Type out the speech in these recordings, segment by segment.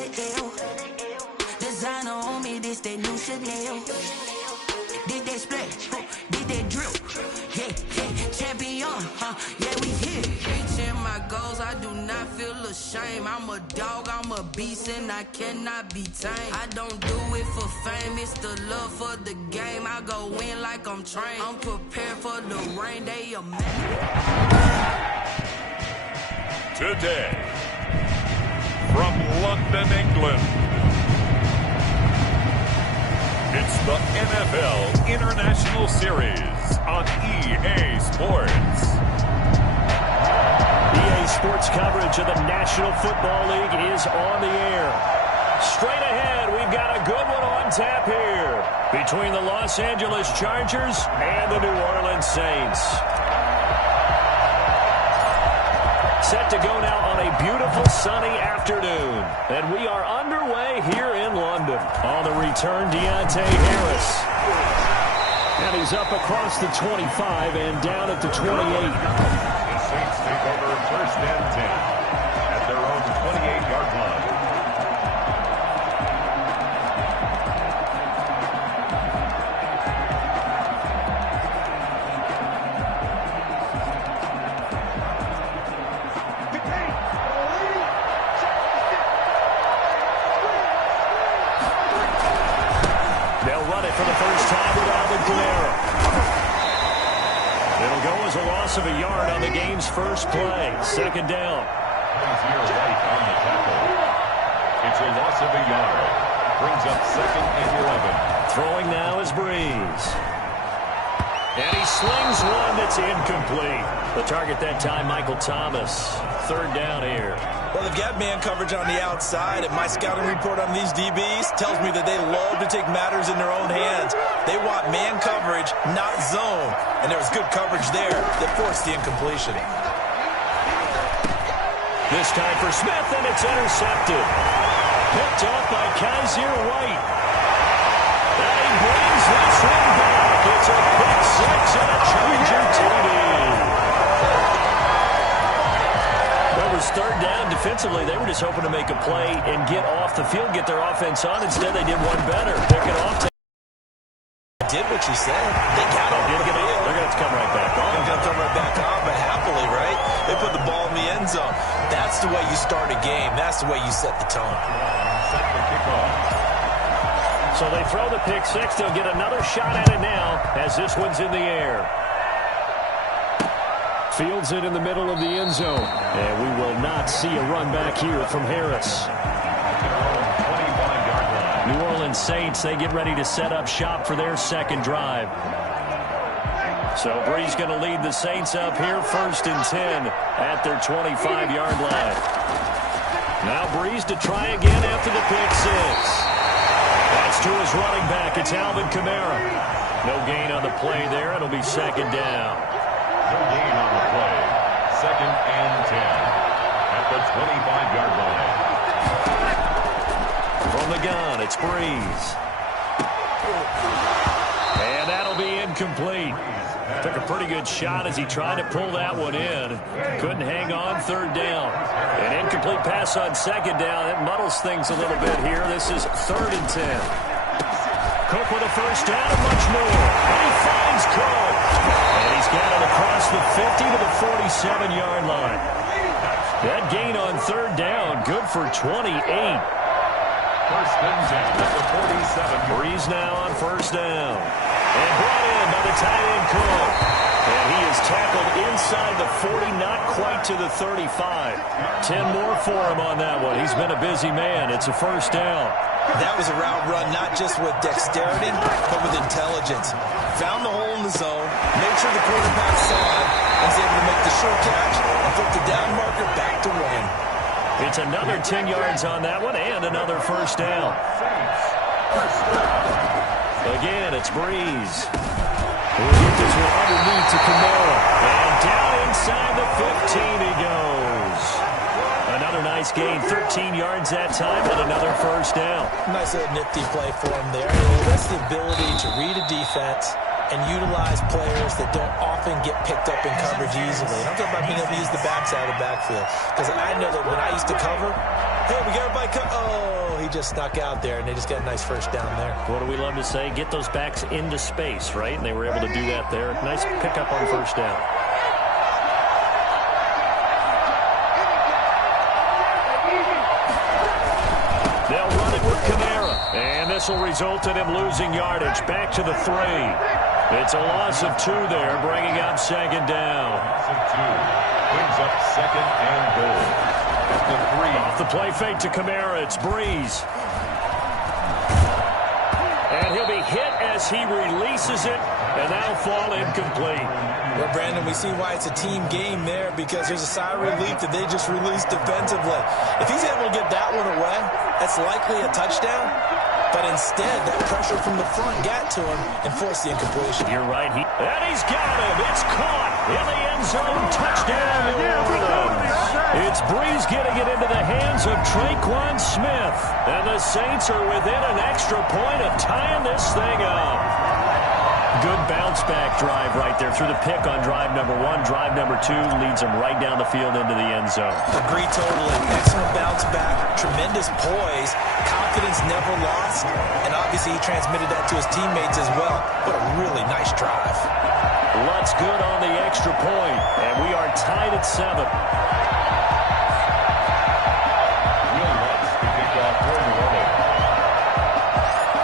the L. Designer on me, this that new Chanel. Did they split? Did they drill? Yeah, yeah, champion, yeah, we here. Reaching my goals, I do not feel ashamed. I'm a dog, I'm a beast, and I cannot be tamed. I don't do it for fame, it's the love for the game. I go in like I'm trained. I'm prepared for the rain, they amazing. Today, from London, England, it's the NFL International Series on EA Sports. EA Sports coverage of the National Football League is on the air. Straight ahead, we've got a good one on tap here between the Los Angeles Chargers and the New Orleans Saints. Set to go now on a beautiful sunny afternoon. And we are underway here in London. On the return, Deontay Harris. And he's up across the 25 and down at the 28. The Saints take over first and 10 at their own 28-yard line. For the first time with Alvin Kamara. It'll go as a loss of a yard on the game's first play. Second down. Here right on the tackle. It's a loss of a yard. Brings up second and 11. Throwing now is Breeze. And he slings one that's incomplete. The target that time, Michael Thomas. Third down here. Well, they've got man coverage on the outside, and my scouting report on these DBs tells me that they love to take matters in their own hands. They want man coverage, not zone. And there was good coverage there that forced the incompletion. This time for Smith, and it's intercepted. Picked off by Kaiser White. And he brings this one back. It's a pick six and a Charger TD. Third down defensively, they were just hoping to make a play and get off the field, get their offense on. Instead, they did one better. Pick it off. Did what you said. They got off the field. They're going to come right back on. They're going to come right back on, but happily, right? They put the ball in the end zone. That's the way you start a game. That's the way you set the tone. Set the kickoff. So they throw the pick six. They'll get another shot at it now as this one's in the air. Fields it in the middle of the end zone. And we will not see a run back here from Harris. New Orleans Saints, they get ready to set up shop for their second drive. So Breeze going to lead the Saints up here first and 10 at their 25-yard line. Now Breeze to try again after the pick six. That's to his running back. It's Alvin Kamara. No gain on the play there. It'll be second down. No gain on the play. Second and 10 at the 25-yard line. From the gun, it's Breeze. And that'll be incomplete. Took a pretty good shot as he tried to pull that one in. Couldn't hang on. Third down. An incomplete pass on second down. It muddles things a little bit here. This is third and 10. Cook with a first down and much more. And he finds Cook. And he's got it across the 50 to the 47-yard line. That gain on third down, good for 28. First and 10 at the 47. Breeze now on first down. And brought in by the tight end Cook. And he is tackled inside the 40, not quite to the 35. 10 more for him on that one. He's been a busy man. It's a first down. That was a route run not just with dexterity, but with intelligence. Found the hole in the zone, made sure the quarterback saw it, and was able to make the short catch and flip the down marker back to win. It's another 10 yards on that one and another first down. Again, it's Breeze. We'll get this one underneath to Kamara. And down inside the 15 he goes. Another nice gain, 13 yards that time, and another first down. Nice little nifty play for him there. That's the ability to read a defense and utilize players that don't often get picked up in coverage easily. And I'm talking about being able to use the backside of the backfield. Because I know that when I used to cover, hey, we got everybody cover. Oh, just snuck out there, and they just got a nice first down there. What do we love to say? Get those backs into space, right? And they were able to do that there. Nice pickup on first down. They'll run it with Kamara. And this will result in him losing yardage. Back to the 3. It's a loss of 2 there, bringing up second down. Loss of 2. Brings up second and goal. At the 3. Off the play fake to Kamara, it's Breeze. And he'll be hit as he releases it, and that'll fall incomplete. Well, Brandon, we see why it's a team game there, because there's a sigh of relief that they just released defensively. If he's able to get that one away, that's likely a touchdown. But instead, that pressure from the front got to him and forced the incompletion. You're right. And he's got him. It's caught in the end zone. Touchdown, New Orleans. It's Breeze getting it into the hands of Traquan Smith. And the Saints are within an extra point of tying this thing up. Good bounce-back drive right there through the pick on drive number 1. Drive number 2 leads him right down the field into the end zone. Agree totally. Excellent bounce-back. Tremendous poise. Confidence never lost. And obviously he transmitted that to his teammates as well. What a really nice drive. Lutz good on the extra point. And we are tied at 7.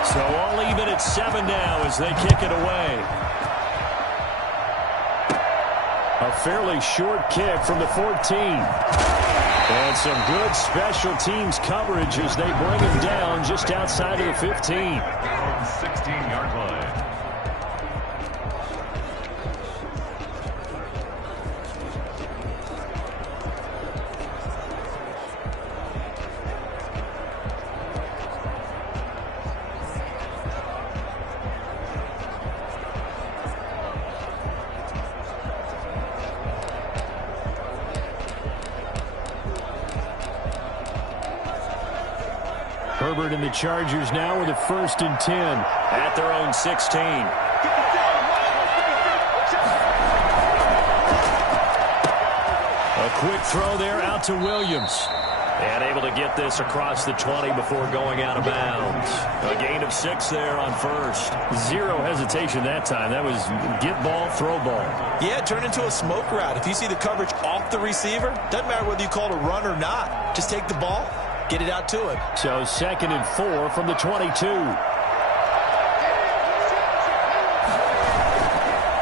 So all even at 7 now as they kick it away. A fairly short kick from the 14. And some good special teams coverage as they bring him down just outside of the 15. 16-yard line. Herbert and the Chargers now with a 1st and 10 at their own 16. A quick throw there out to Williams. And able to get this across the 20 before going out of bounds. A gain of 6 there on first. Zero hesitation that time. That was get ball, throw ball. Yeah, turn into a smoke route. If you see the coverage off the receiver, doesn't matter whether you call it a run or not. Just take the ball, get it out to him. So 2nd and 4 from the 22.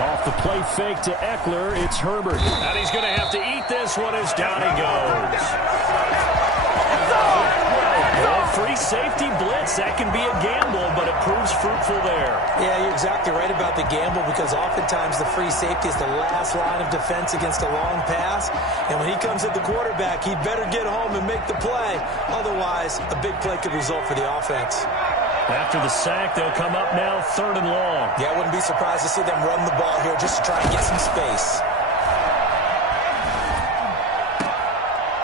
Off the play fake to Eckler, it's Herbert. And he's going to have to eat this one as down he goes. Well, free safety blitz, that can be a gamble, but it proves fruitful there. Yeah, you're exactly right about the gamble, because oftentimes the free safety is the last line of defense against a long pass. And when he comes at the quarterback, he'd better get home and make the play. Otherwise, a big play could result for the offense. After the sack, they'll come up now 3rd and long. Yeah, I wouldn't be surprised to see them run the ball here just to try and get some space.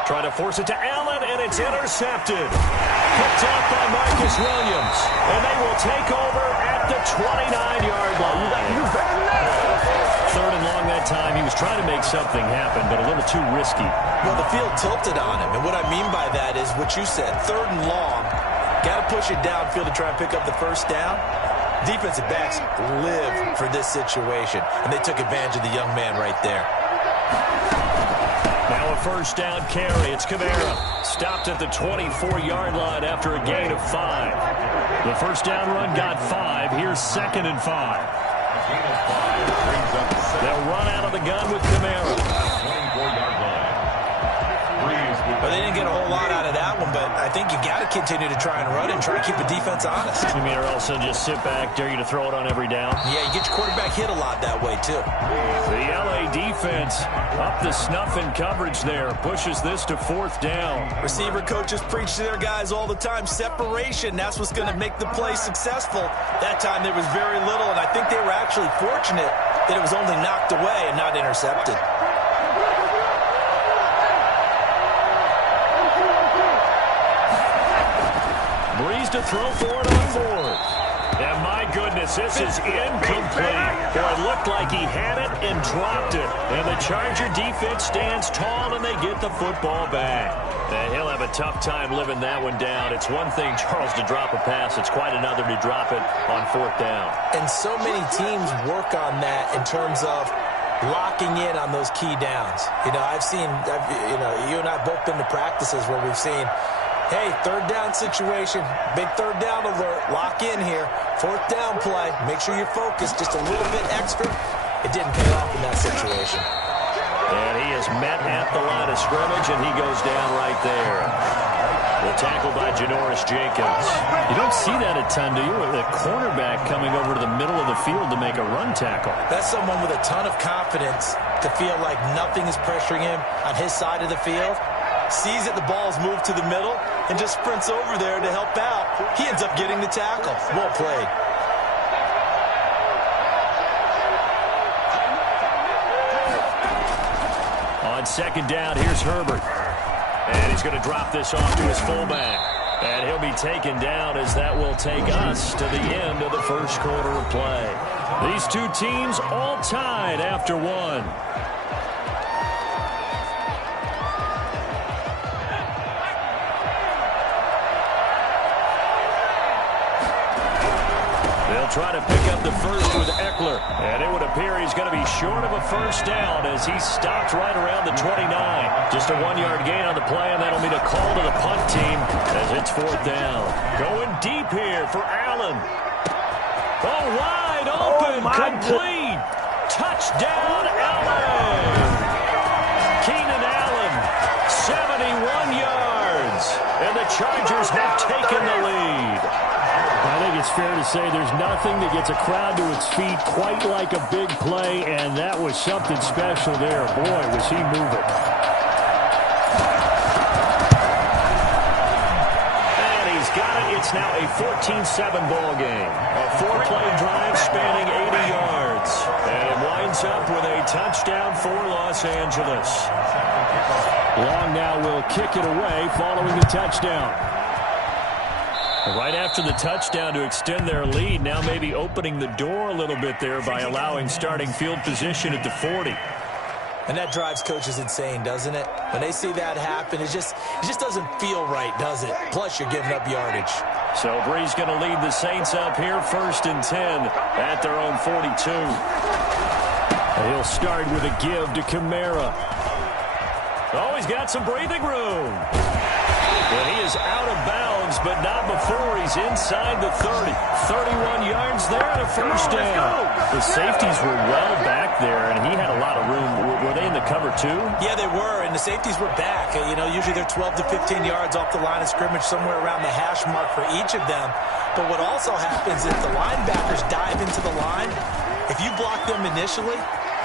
Trying to force it to Allen, and it's intercepted. Picked out by Marcus Williams. And they will take over at the 29-yard line. 3rd and long that time. He was trying to make something happen, but a little too risky. Well, the field tilted on him, and what I mean by that is what you said, 3rd and long. Got to push it downfield to try and pick up the first down. Defensive backs live for this situation, and they took advantage of the young man right there. Now a 1st down carry. It's Kamara. Stopped at the 24-yard line after a gain of 5. The 1st down run got 5. Here's 2nd and 5. They'll run out of the gun with Kamara. 24-yard line. Well, they didn't get a whole lot out of that one, but I think you got to continue to try and run and try to keep the defense honest. You mean, or else they'll just sit back, dare you to throw it on every down? Yeah, you get your quarterback hit a lot that way, too. The LA defense up the snuff in coverage there. Pushes this to 4th down. Receiver coaches preach to their guys all the time. Separation, that's what's going to make the play successful. That time there was very little, and I think they were actually fortunate that it was only knocked away and not intercepted. Breeze to throw for it on 4th. And my goodness, this is incomplete. Boy, it looked like he had it and dropped it. And the Charger defense stands tall, and they get the football back. And he'll have a tough time living that one down. It's one thing, Charles, to drop a pass. It's quite another to drop it on 4th down. And so many teams work on that in terms of locking in on those key downs. You know, you and I have both been to practices where we've seen, hey, 3rd down situation, big 3rd down alert, lock in here. 4th down play, make sure you're focused just a little bit extra. It didn't pay off in that situation. And he is met at the line of scrimmage, and he goes down right there. The tackle by Janoris Jenkins. You don't see that a ton, do you? The cornerback coming over to the middle of the field to make a run tackle. That's someone with a ton of confidence to feel like nothing is pressuring him on his side of the field. Sees that the ball's moved to the middle and just sprints over there to help out. He ends up getting the tackle. Well played. On 2nd down, here's Herbert. And he's going to drop this off to his fullback. And he'll be taken down as that will take us to the end of the 1st quarter of play. These two teams all tied after 1. Try to pick up the first with Eckler. And it would appear he's going to be short of a 1st down as he stopped right around the 29. Just a 1-yard gain on the play, and that'll mean a call to the punt team as it's 4th down. Going deep here for Allen. Oh, wide open, complete. Touchdown, Allen. Keenan Allen, 71 yards. And the Chargers have taken the lead. I think it's fair to say there's nothing that gets a crowd to its feet quite like a big play, and that was something special there. Boy, was he moving. And he's got it. It's now a 14-7 ball game. A 4-play drive spanning 80 yards. And it winds up with a touchdown for Los Angeles. Long now will kick it away following the touchdown. Right after the touchdown to extend their lead, now maybe opening the door a little bit there by allowing starting field position at the 40. And that drives coaches insane, doesn't it? When they see that happen, it just doesn't feel right, does it? Plus, you're giving up yardage. So Brees going to lead the Saints up here 1st and 10 at their own 42. He'll start with a give to Kamara. Oh, he's got some breathing room. And he is out of bounds, but not before he's inside the 30. 31 yards there and a 1st down. The safeties were well back there, and he had a lot of room. Were they in the cover too? Yeah, they were, and the safeties were back. You know, usually they're 12 to 15 yards off the line of scrimmage, somewhere around the hash mark for each of them. But what also happens is the linebackers dive into the line. If you block them initially,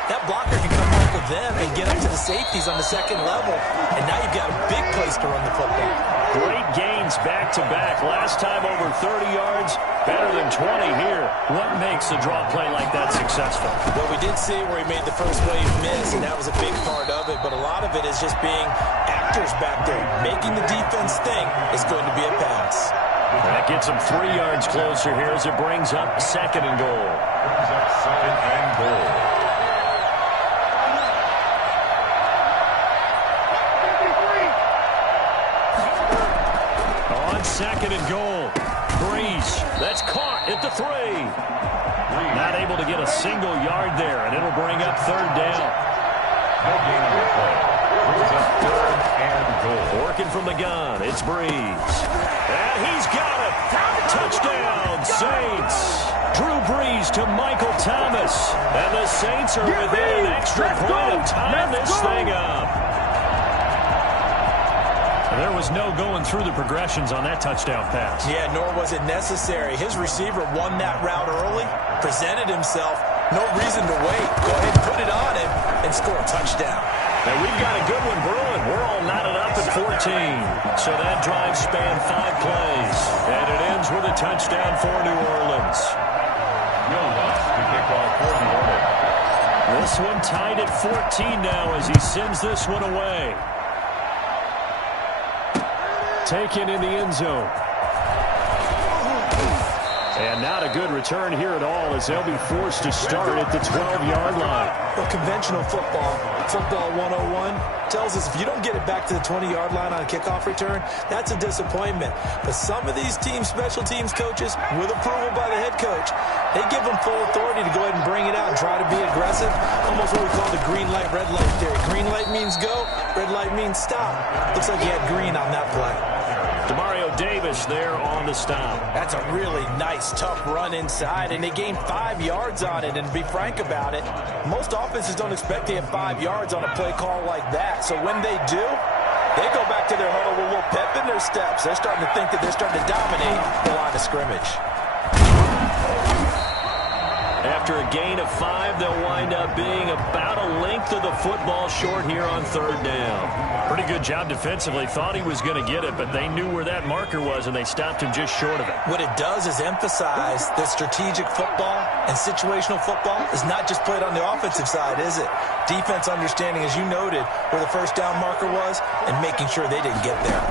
that blocker can come off of them and get up to the safeties on the 2nd level, and now you've got a big place to run the football. Great gains back-to-back. Last time over 30 yards, better than 20 here. What makes a draw play like that successful? Well, we did see where he made the first wave miss, and that was a big part of it, but a lot of it is just being actors back there. Making the defense think it's going to be a pass. That gets him 3 yards closer here as it brings up 2nd and goal. Brings up 2nd and goal. On 2nd and goal, Brees. That's caught at the 3. Not able to get a single yard there, and it'll bring up 3rd down. No gain on the play. Brings up 3rd and goal. Working from the gun, it's Brees. And he's got it. Touchdown, Saints. Drew Brees to Michael Thomas. And the Saints are within an extra point of tying this thing up. There was no going through the progressions on that touchdown pass. Yeah, nor was it necessary. His receiver won that route early, presented himself. No reason to wait. Go ahead and put it on him and score a touchdown. And we've got a good one brewing. We're all knotted up at 14. So that drive spanned 5 plays. And it ends with a touchdown for New Orleans. No loss to kick off for New Orleans. This one tied at 14 now as he sends this one away. Taken in the end zone. And not a good return here at all, as they'll be forced to start at the 12-yard line. Well, conventional football 101, tells us if you don't get it back to the 20-yard line on a kickoff return, that's a disappointment. But some of these special teams coaches, with approval by the head coach, they give them full authority to go ahead and bring it out and try to be aggressive. Almost what we call the green light, red light theory. Green light means go, red light means stop. Looks like he had green on that play. Demario Davis there on the stop. That's a really nice, tough run inside, and they gained 5 yards on it. And to be frank about it, most offenses don't expect to have 5 yards on a play call like that. So when they do, they go back to their huddle with a little pep in their steps. They're starting to think that they're starting to dominate the line of scrimmage. After a gain of 5, they'll wind up being about a length of the football short here on 3rd down. Pretty good job defensively. Thought he was going to get it, but they knew where that marker was, and they stopped him just short of it. What it does is emphasize that strategic football and situational football is not just played on the offensive side, is it? Defense understanding, as you noted, where the first down marker was and making sure they didn't get there.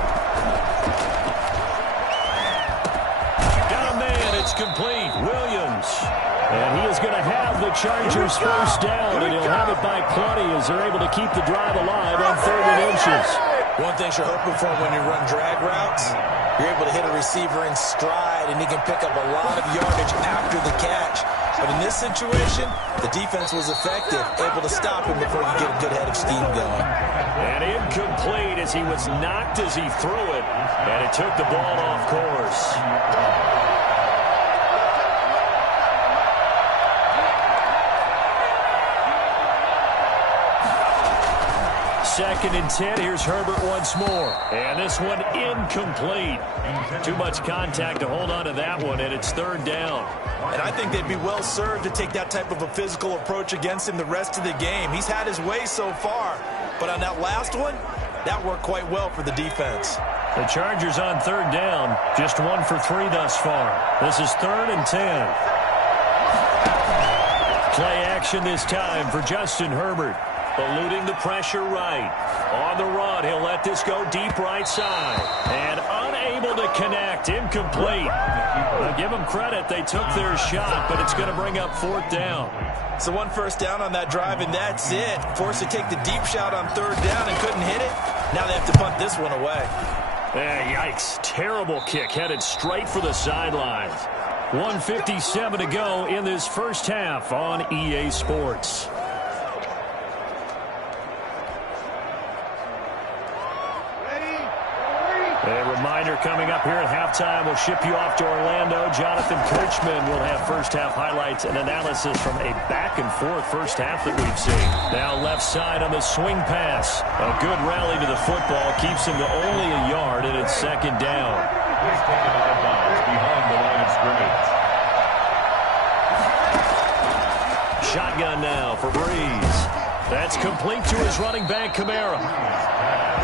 Got a man. It's complete. Williams. And he is going to have the Chargers first down, and he'll have it by plenty as they're able to keep the drive alive on 3rd and inches. One thing you're hoping for when you run drag routes, you're able to hit a receiver in stride, and he can pick up a lot of yardage after the catch. But in this situation, the defense was effective, able to stop him before you get a good head of steam going. And incomplete as he was knocked as he threw it, and it took the ball off course. 2nd and 10. Here's Herbert once more. And this one incomplete. Too much contact to hold on to that one, and it's 3rd down. And I think they'd be well served to take that type of a physical approach against him the rest of the game. He's had his way so far. But on that last one, that worked quite well for the defense. The Chargers on 3rd down, just 1 for 3 thus far. This is 3rd and 10. Play action this time for Justin Herbert. Eluding the pressure right. On the run, he'll let this go deep right side. And unable to connect. Incomplete. I'll give them credit. They took their shot, but it's going to bring up 4th down. So 1 first down on that drive, and that's it. Forced to take the deep shot on 3rd down and couldn't hit it. Now they have to punt this one away. Yikes. Terrible kick. Headed straight for the sidelines. 1:57 to go in this first half on EA Sports. A reminder coming up here at halftime, we'll ship you off to Orlando. Jonathan Coachman will have first-half highlights and analysis from a back-and-forth first half that we've seen. Now left side on the swing pass. A good rally to the football keeps him to only a yard, and it's 2nd down. He's taken out of bounds behind the line of scrimmage. Shotgun now for Breeze. That's complete to his running back, Kamara.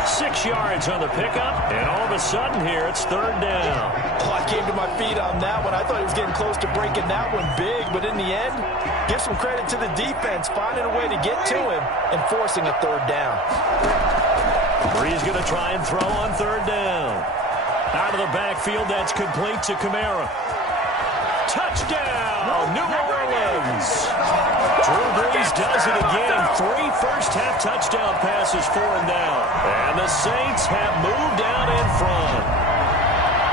6 yards on the pickup, and all of a sudden here, it's 3rd down. Oh, I came to my feet on that one. I thought he was getting close to breaking that one big, but in the end, give some credit to the defense, finding a way to get to him and forcing a 3rd down. Breeze going to try and throw on 3rd down. Out of the backfield, that's complete to Kamara. Touchdown, New Orleans. Drew Brees does it again. 3 first-half touchdown passes for him now. And the Saints have moved out in front.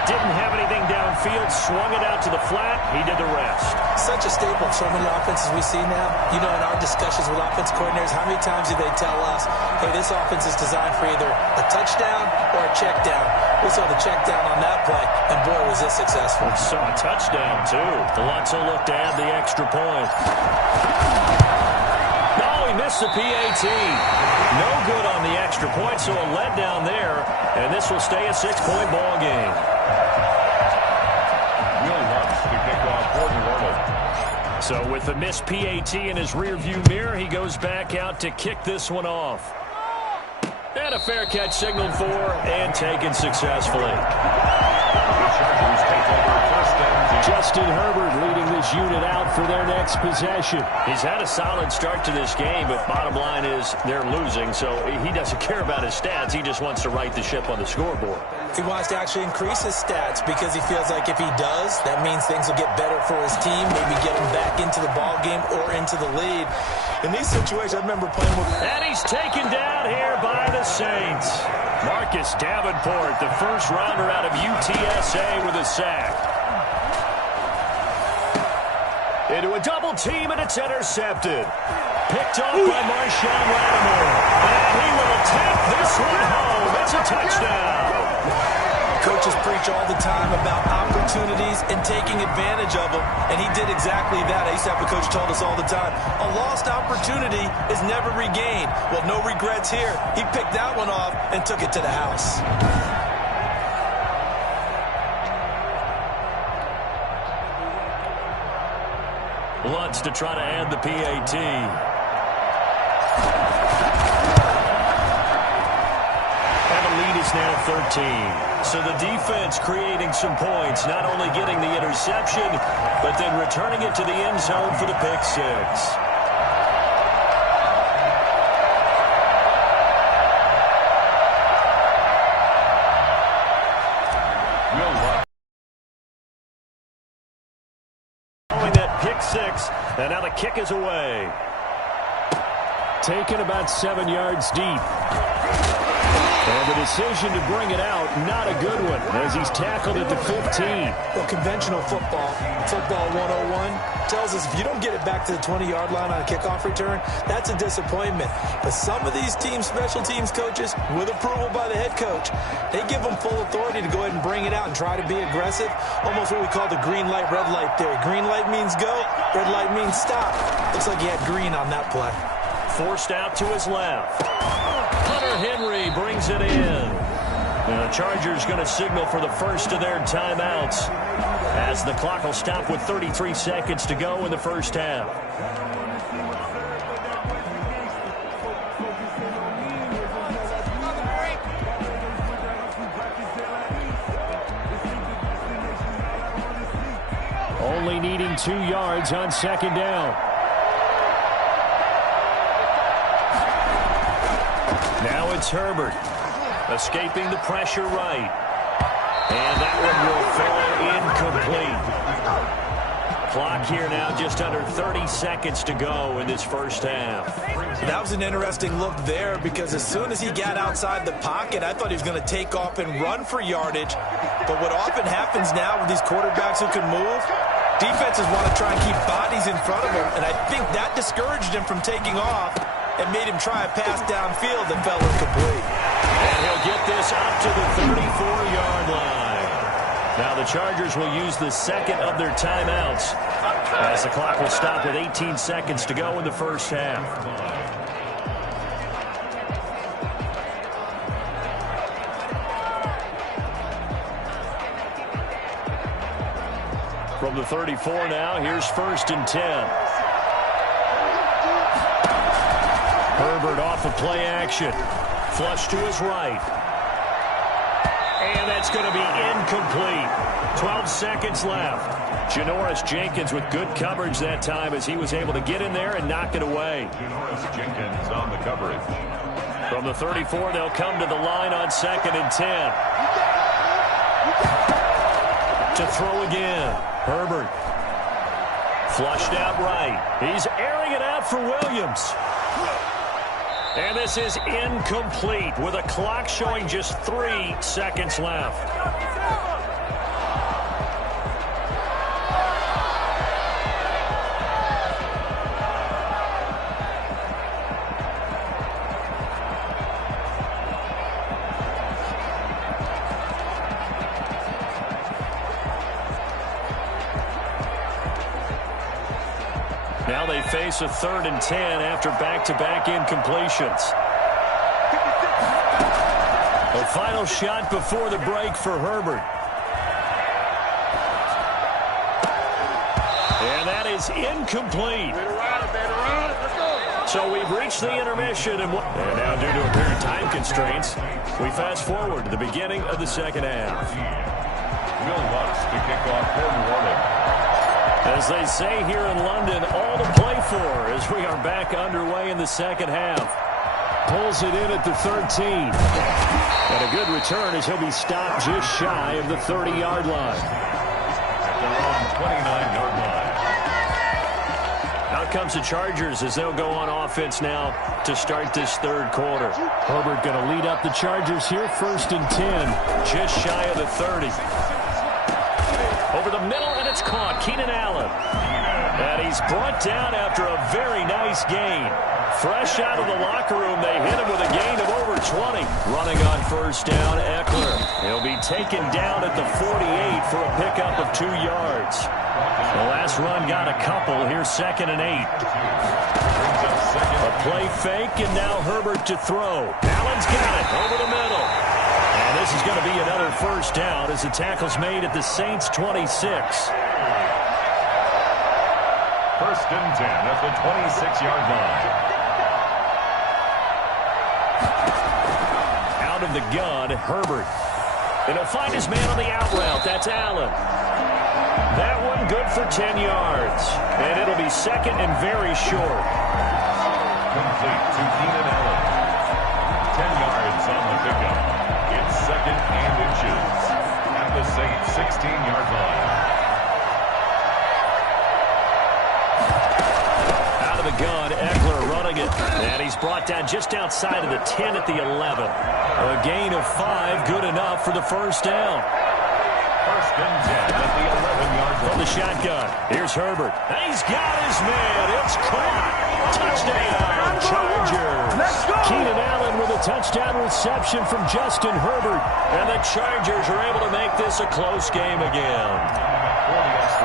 Didn't have anything downfield, swung it out to the flat. He did the rest. Such a staple of so many offenses we see now. You know, in our discussions with offense coordinators, how many times do they tell us, hey, this offense is designed for either a touchdown or a check down. We saw the check down on that play, and boy, was this successful. We saw a touchdown, too. Lutzel looked to add the extra point. No, he missed the PAT. No good on the extra point, so a letdown there, and this will stay a 6-point ball game. So with the missed PAT in his rearview mirror, he goes back out to kick this one off. And a fair catch signaled for and taken successfully. The Chargers take over 1st down. Justin Herbert leading this unit out for their next possession. He's had a solid start to this game, but bottom line is they're losing, so he doesn't care about his stats. He just wants to right the ship on the scoreboard. He wants to actually increase his stats because he feels like if he does, that means things will get better for his team, maybe get him back into the ball game or into the lead. In these situations, I remember playing with... And he's taken down here by the Saints. Marcus Davenport, the first rounder out of UTSA with a sack. Into a double team, and it's intercepted. Picked off by Marshawn Lattimore. And he will take this one home. It's a touchdown. Coaches preach all the time about opportunities and taking advantage of them, and he did exactly that. I used to have a coach told us all the time, a lost opportunity is never regained. Well, no regrets here. He picked that one off and took it to the house. Lutz to try to add the PAT. And the lead is now 13. So the defense creating some points, not only getting the interception, but then returning it to the end zone for the pick six. Following that pick six, and now the kick is away. Taken about 7 yards deep. And the decision to bring it out, not a good one, as he's tackled at the 15. Well, conventional football 101, tells us if you don't get it back to the 20-yard line on a kickoff return, that's a disappointment. But some of these teams, special teams coaches, with approval by the head coach, they give them full authority to go ahead and bring it out and try to be aggressive, almost what we call the green light, red light theory. Green light means go, red light means stop. Looks like he had green on that play. Forced out to his left. Hunter Henry brings it in. And the Chargers going to signal for the first of their timeouts as the clock will stop with 33 seconds to go in the first half. Only needing 2 yards on second down. Now it's Herbert, escaping the pressure right. And that one will fall incomplete. Clock here now just under 30 seconds to go in this first half. That was an interesting look there because as soon as he got outside the pocket, I thought he was going to take off and run for yardage. But what often happens now with these quarterbacks who can move, defenses want to try and keep bodies in front of him, and I think that discouraged him from taking off and made him try a pass downfield that fell incomplete. And he'll get this up to the 34-yard line. Now the Chargers will use the second of their timeouts as the clock will stop with 18 seconds to go in the first half. From the 34 now, here's 1st and 10. Herbert off of play action. Flush to his right. And that's going to be incomplete. 12 seconds left. Janoris Jenkins with good coverage that time as he was able to get in there and knock it away. Janoris Jenkins on the coverage. From the 34, they'll come to the line on 2nd and 10. To throw again. Herbert. Flushed out right. He's airing it out for Williams. And this is incomplete with a clock showing just 3 seconds left. Now they face a 3rd and 10 after back-to-back incompletions. The final shot before the break for Herbert. And that is incomplete. So we've reached the intermission. And now due to a pair of time constraints, we fast forward to the beginning of the second half. Will Lutz to kick off for New Orleans. As they say here in London, all to play for as we are back underway in the second half. Pulls it in at the 13. And a good return as he'll be stopped just shy of the 30-yard line. At their own 29-yard line. Out comes the Chargers as they'll go on offense now to start this third quarter. Herbert going to lead up the Chargers here, 1st and 10, just shy of the 30. Over the middle, and it's caught. Keenan Allen. And he's brought down after a very nice gain. Fresh out of the locker room, they hit him with a gain of over 20. Running on first down, Eckler. He'll be taken down at the 48 for a pickup of 2 yards. The last run got a couple. Here's 2nd and 8. A play fake, and now Herbert to throw. Allen's got it over the middle. And this is going to be another first down as the tackle's made at the Saints' 26. 1st and 10 at the 26-yard line. Out of the gun, Herbert. And he'll find his man on the out route. That's Allen. That one good for 10 yards. And it'll be 2nd and very short. Complete to Keenan Allen. 10 yards on the pickup. It's 2nd and inches at the Saints' 16-yard line. Out of the gun, Eckler running it. And he's brought down just outside of the 10 at the 11. A gain of 5, good enough for the first down. 1st and 10 at the 11-yard line. From the shotgun, here's Herbert. And he's got his man. It's caught. Touchdown, Chargers. Let's go. Keenan Allen with a touchdown reception from Justin Herbert. And the Chargers are able to make this a close game again.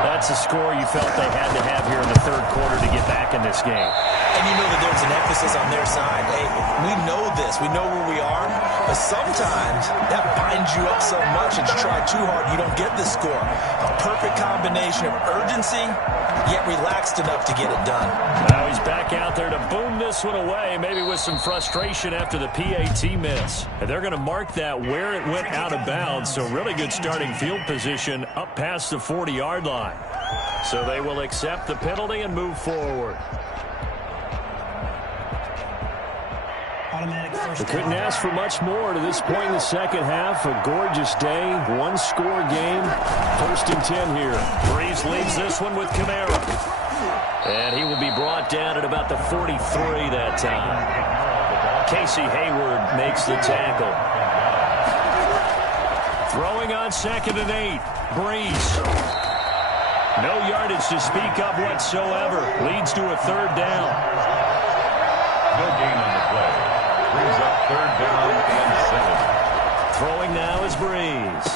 That's a score you felt they had to have here in the third quarter to get back in this game. And you know that there's an emphasis on their side. Hey, we know this. We know where we are. But sometimes that binds you up so much that you try too hard, you don't get the score. A perfect combination of urgency, yet relaxed enough to get it done. Now he's back out there to boom this one away, maybe with some frustration after the PAT miss. And they're going to mark that where it went out of bounds, so really good starting field position up past the 40-yard line. So they will accept the penalty and move forward. We couldn't ask for much more to this point in the second half. A gorgeous day, one-score game. 1st and 10 here. Breeze leads this one with Kamara. And he will be brought down at about the 43 that time. Casey Hayward makes the tackle. Throwing on 2nd and 8. Breeze. No yardage to speak of whatsoever. Leads to a 3rd down. No gain on the play. Brings up 3rd down and 7. Throwing now is Breeze.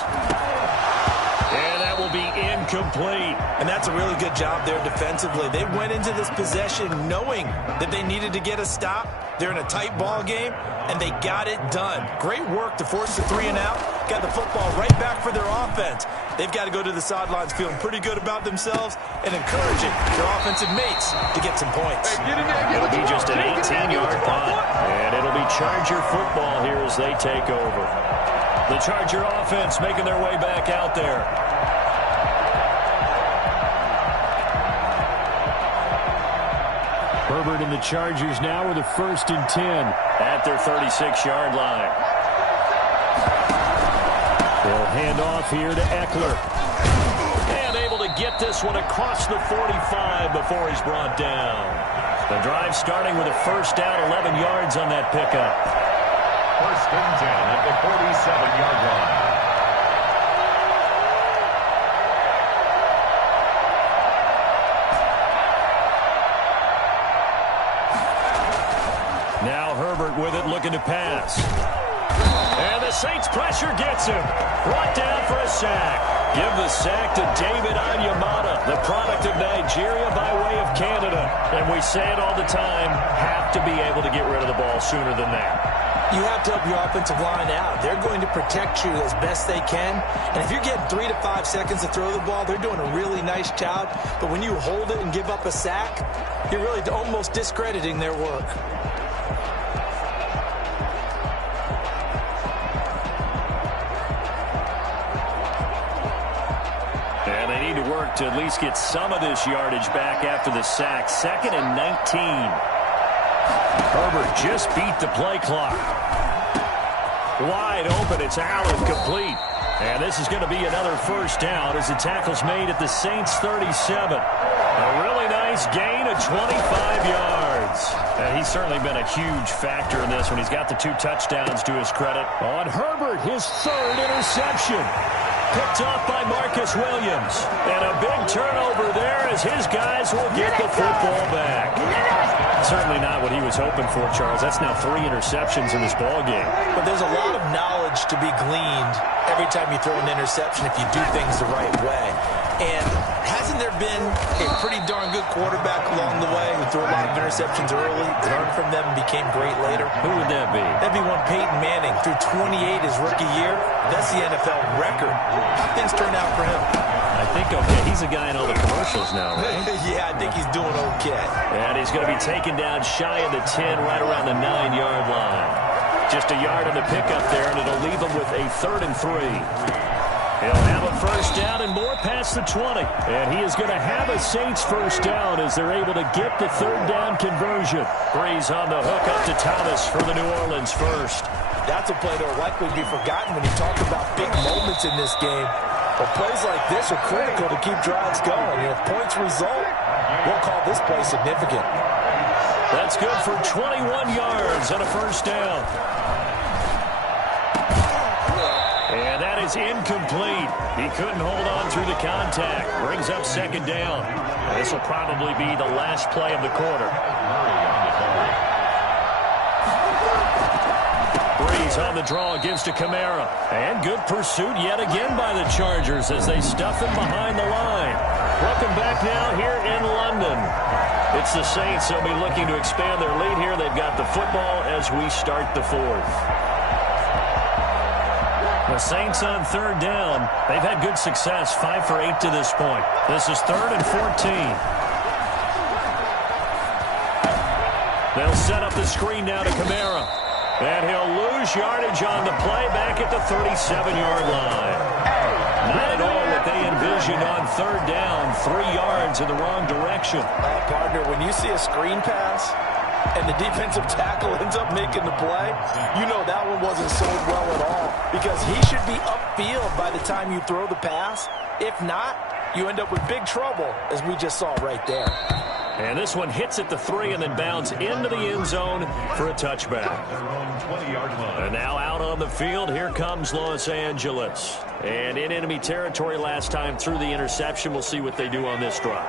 And that will be incomplete. And that's a really good job there defensively. They went into this possession knowing that they needed to get a stop. They're in a tight ball game, and they got it done. Great work to force the 3 and out. Got the football right back for their offense. They've got to go to the sidelines feeling pretty good about themselves and encouraging their offensive mates to get some points. It'll be just an 18-yard punt, and it'll be Charger football here as they take over. The Charger offense making their way back out there. Herbert and the Chargers now with a 1st and 10 at their 36-yard line. They'll hand off here to Eckler. And able to get this one across the 45 before he's brought down. The drive starting with a first down, 11 yards on that pickup. 1st and 10 at the 47-yard line. Now Herbert with it, looking to pass. And the Saints pressure gets him. Brought down for a sack. Give the sack to David Onyemata, the product of Nigeria by way of Canada. And we say it all the time, have to be able to get rid of the ball sooner than that. You have to help your offensive line out. They're going to protect you as best they can. And if you're getting 3 to 5 seconds to throw the ball, they're doing a really nice job. But when you hold it and give up a sack, you're really almost discrediting their work. need to work to at least get some of this yardage back after the sack. 2nd and 19. Herbert just beat the play clock. Wide open. It's Allen, complete. And this is going to be another first down as the tackle's made at the Saints 37. A really nice gain of 25 yards. And he's certainly been a huge factor in this when he's got the 2 touchdowns to his credit. On Herbert, his 3rd interception. Picked off by Marcus Williams. And a big turnover there as his guys will get the football back. Certainly not what he was hoping for, Charles. That's now 3 interceptions in this ballgame. But there's a lot of knowledge to be gleaned every time you throw an interception if you do things the right way. And hasn't there been a pretty darn good quarterback along the way who threw a lot of interceptions early, learned from them, and became great later? Who would that be? That'd be one Peyton Manning. Threw 28 his rookie year. That's the NFL record. How things turn out for him? I think, okay, he's a guy in all the commercials now, right? Yeah, I think he's doing okay. And he's going to be taken down shy of the 10, right around the 9-yard line. Just a yard on the pickup there, and it'll leave him with a 3rd and 3. He'll have a first down and more past the 20. And he is going to have a Saints first down as they're able to get the 3rd down conversion. Breeze on the hook up to Thomas for the New Orleans first. That's a play that will likely be forgotten when you talk about big moments in this game. But plays like this are critical to keep drives going. And if points result, we'll call this play significant. That's good for 21 yards and a first down. And that is incomplete. He couldn't hold on through the contact. Brings up 2nd down. This will probably be the last play of the quarter. Breeze on the draw, gives to Kamara. And good pursuit yet again by the Chargers as they stuff him behind the line. Welcome back now here in London. It's the Saints. They'll be looking to expand their lead here. They've got the football as we start the 4th. The Saints on 3rd down. They've had good success, 5 for 8 to this point. This is 3rd and 14. They'll set up the screen now to Kamara. And he'll lose yardage on the play back at the 37-yard line. Not at all what they envisioned on 3rd down. 3 yards in the wrong direction. Partner, when you see a screen pass and the defensive tackle ends up making the play, you know that one wasn't sold well at all because he should be upfield by the time you throw the pass. If not, you end up with big trouble, as we just saw right there. And this one hits at the 3 and then bounds into the end zone for a touchback. And now out on the field, here comes Los Angeles. And in enemy territory last time through the interception. We'll see what they do on this drive.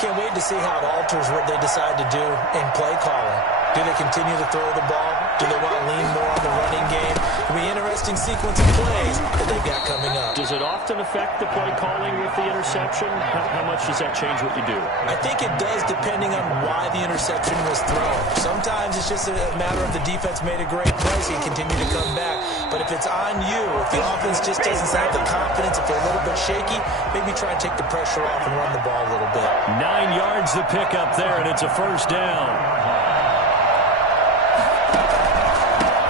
Can't wait to see how it alters what they decide to do in play calling. Do they continue to throw the ball? Do they want to lean more on the running game? It'll be an interesting sequence of plays that they've got coming up. Does it often affect the play calling with the interception? How much does that change what you do? I think it does depending on why the interception was thrown. Sometimes it's just a matter of the defense made a great play so you continue to come back. But if it's on you, if the offense just doesn't have the confidence, if they're a little bit shaky, maybe try and take the pressure off and run the ball a little bit. 9 yards the pick up there, and it's a first down.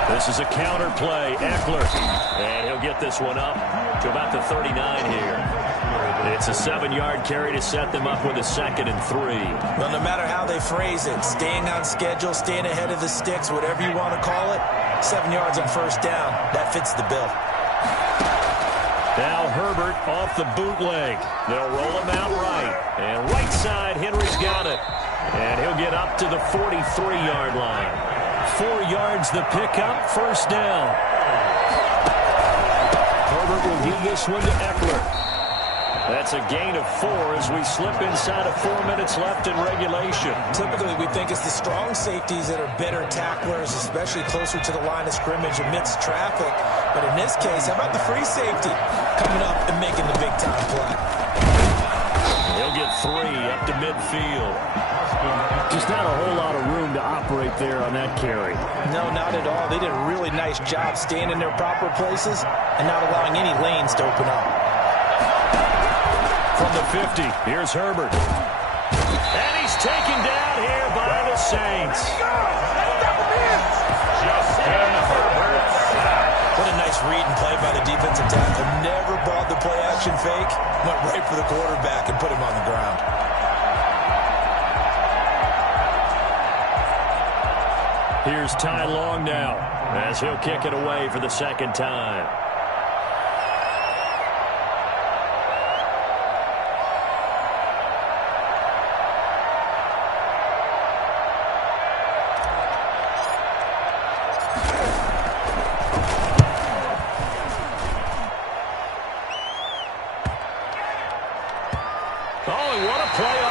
This is a counter play, Eckler. And he'll get this one up to about the 39 here. It's a 7-yard carry to set them up with a 2nd and 3. Well, no matter how they phrase it, staying on schedule, staying ahead of the sticks, whatever you want to call it, 7 yards on first down, that fits the bill. Now Herbert off the bootleg. They'll roll him out right. And right side, Henry's got it. And he'll get up to the 43-yard line. 4 yards the pickup, first down. Herbert will give this one to Eckler. That's a gain of 4 as we slip inside of 4 minutes left in regulation. Typically, we think it's the strong safeties that are better tacklers, especially closer to the line of scrimmage amidst traffic. But in this case, how about the free safety coming up and making the big-time play? He'll get 3 up to midfield. Just not a whole lot of room to operate there on that carry. No, not at all. They did a really nice job staying in their proper places and not allowing any lanes to open up. From the 50, here's Herbert. And he's taken down here by the Saints. Justin Herbert. What a nice read and play by the defensive tackle. Never brought the play-action fake, went right for the quarterback and put him on the ground. Here's Ty Long now, as he'll kick it away for the second time.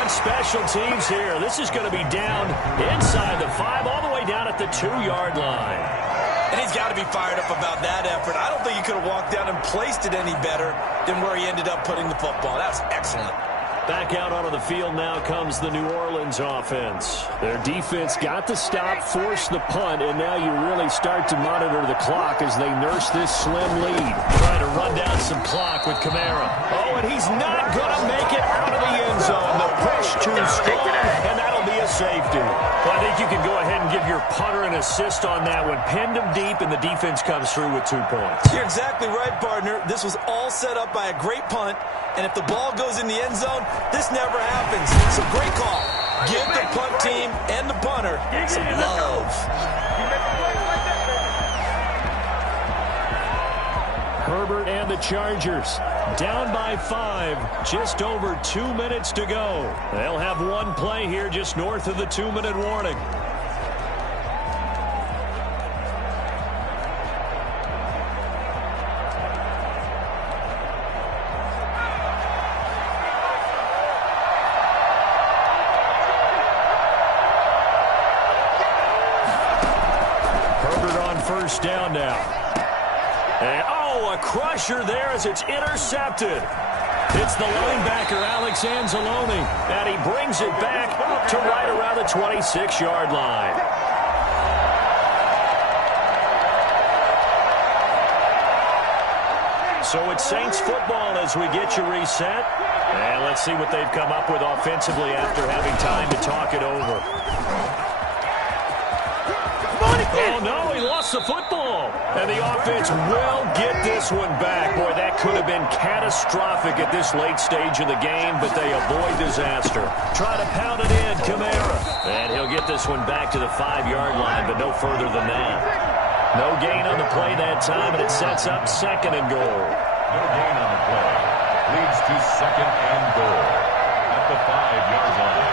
Special teams here. This is going to be down inside the 5, all the way down at the 2-yard line. And he's got to be fired up about that effort. I don't think he could have walked down and placed it any better than where he ended up putting the football. That was excellent. Back out onto the field now comes the New Orleans offense. Their defense got the stop, forced the punt, and now you really start to monitor the clock as they nurse this slim lead. Trying to run down some clock with Kamara. Oh, and he's not going to make it out of the end zone. The push too strong, and that'll be a safety. Well, I think you can go ahead and give your punter an assist on that one. Pinned him deep, and the defense comes through with 2 points. You're exactly right, partner. This was all set up by a great punt, and if the ball goes in the end zone, this never happens. So great call. Give the punt team and the punter some love. Herbert and the Chargers down by 5, just over 2 minutes to go. They'll have one play here just north of the 2-minute warning. First down now. And, a crusher there as it's intercepted. It's the linebacker, Alex Anzalone, and he brings it back to right around the 26-yard line. So it's Saints football as we get you reset. And let's see what they've come up with offensively after having time to talk it over. Oh, no, he lost the football. And the offense will get this one back. Boy, that could have been catastrophic at this late stage of the game, but they avoid disaster. Try to pound it in, Kamara. And he'll get this one back to the 5-yard line, but no further than that. No gain on the play that time, and it sets up 2nd and goal. No gain on the play. Leads to 2nd and goal at the 5-yard line.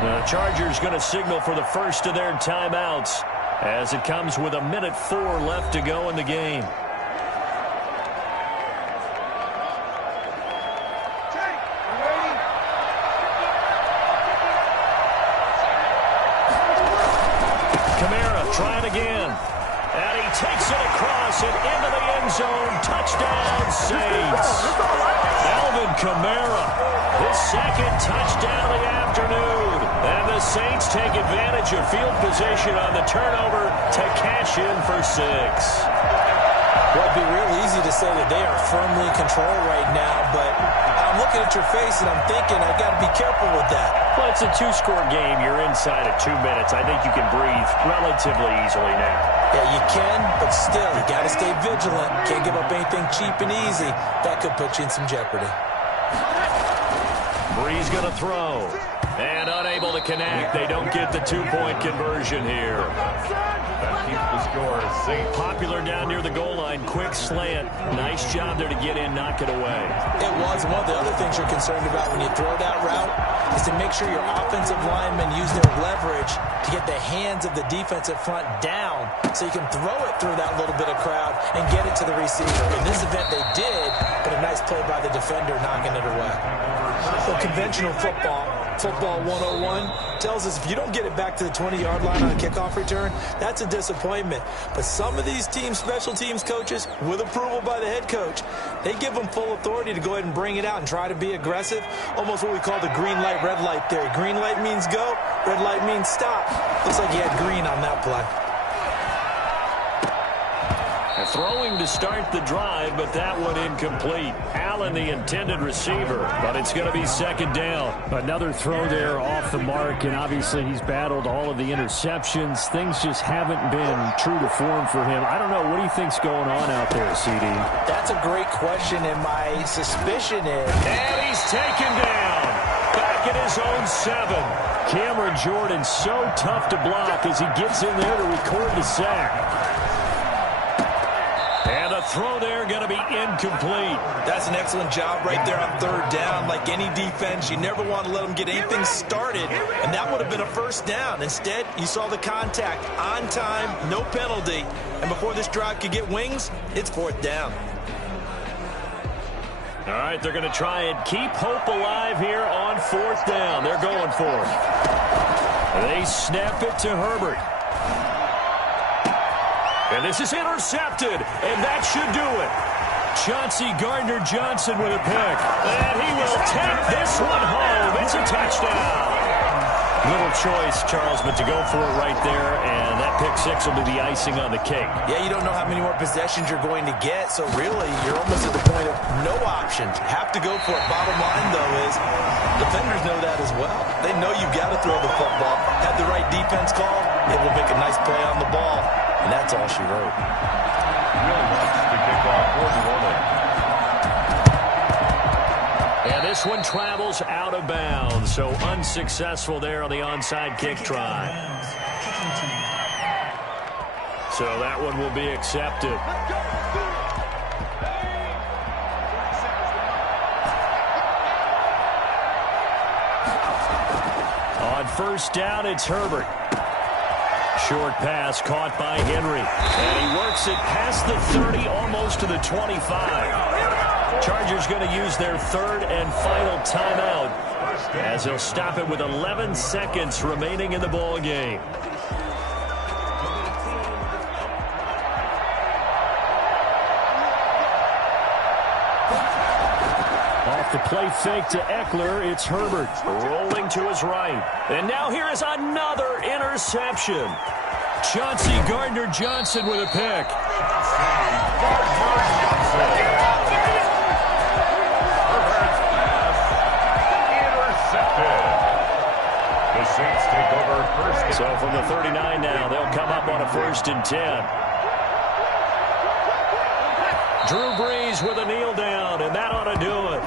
The Chargers going to signal for the first of their timeouts as it comes with 1:04 left to go in the game. Kamara trying again. And he takes it across and into the end zone. Touchdown, Saints. Alvin Kamara, his 2nd touchdown of the afternoon. And the Saints take advantage of field position on the turnover to cash in for 6. Well, it'd be real easy to say that they are firmly in control right now, but I'm looking at your face and I'm thinking I got to be careful with that. Well, it's a 2-score game. You're inside of 2 minutes. I think you can breathe relatively easily now. Yeah, you can, but still, you got to stay vigilant. Can't give up anything cheap and easy. That could put you in some jeopardy. Bree's going to throw. And unable to connect. They don't get the 2-point conversion here. That keeps the score Saints. Popular down near the goal line. Quick slant. Nice job there to get in, knock it away. It was. One of the other things you're concerned about when you throw that route is to make sure your offensive linemen use their leverage to get the hands of the defensive front down so you can throw it through that little bit of crowd and get it to the receiver. In this event, they did, but a nice play by the defender knocking it away. So conventional football 101, tells us if you don't get it back to the 20-yard line on a kickoff return, that's a disappointment. But some of these teams, special teams coaches, with approval by the head coach, they give them full authority to go ahead and bring it out and try to be aggressive, almost what we call the green light, red light theory. Green light means go, red light means stop. Looks like he had green on that play. And throwing to start the drive, but that one incomplete. Allen, the intended receiver, but it's going to be second down. Another throw there off the mark, and obviously he's battled all of the interceptions. Things just haven't been true to form for him. I don't know. What do you think's going on out there, CD? That's a great question, and my suspicion is... And he's taken down. Back at his own 7. Cameron Jordan so tough to block as he gets in there to record the sack. And a throw there going to be incomplete. That's an excellent job right there on third down. Like any defense, you never want to let them get anything started, and that would have been a first down. Instead, you saw the contact on time, no penalty, and before this drive could get wings, it's fourth down. All right, they're going to try and keep hope alive here on fourth down. They're going for it. They snap it to Herbert. And this is intercepted, and that should do it. Chauncey Gardner-Johnson with a pick. And he will take this one home. It's a touchdown. Little choice, Charles, but to go for it right there, and that pick 6 will be the icing on the cake. Yeah, you don't know how many more possessions you're going to get, so really you're almost at the point of no options. Have to go for it. Bottom line, though, is defenders know that as well. They know you've got to throw the football. Have the right defense call, it will make a nice play on the ball, and that's all she wrote. Will Lutz to kick off for New Orleans. And this one travels out of bounds, so unsuccessful there on the onside kick try. So that one will be accepted. On first down, it's Herbert. Short pass caught by Henry. And he works it past the 30, almost to the 25. Chargers going to use their third and final timeout as they'll stop it with 11 seconds remaining in the ball game. Off the play fake to Eckler, it's Herbert. Rolling to his right. And now here is another interception. Chauncey Gardner-Johnson with a pick. The Saints take over first. So from the 39 now, they'll come up on a 1st and 10. Drew Brees with a kneel down, and that ought to do it.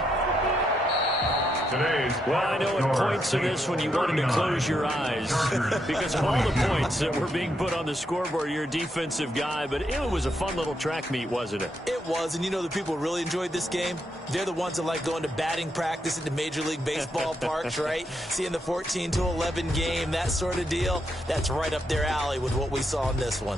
Well, I know at points in this when you wanted to close your eyes because of all the points that were being put on the scoreboard. You're a defensive guy, but it was a fun little track meet, wasn't it? It was, and you know the people really enjoyed this game? They're the ones that like going to batting practice at the Major League Baseball parks, right? Seeing the 14-11 game, that sort of deal. That's right up their alley with what we saw in this one.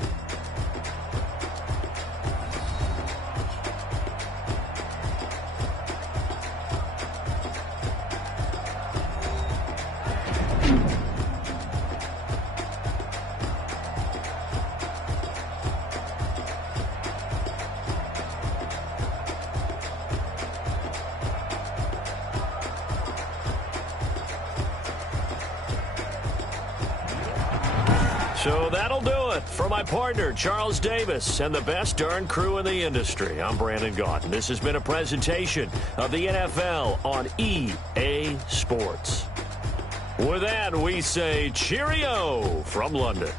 So that'll do it for my partner, Charles Davis, and the best darn crew in the industry. I'm Brandon Gaudin. This has been a presentation of the NFL on EA Sports. With that, we say cheerio from London.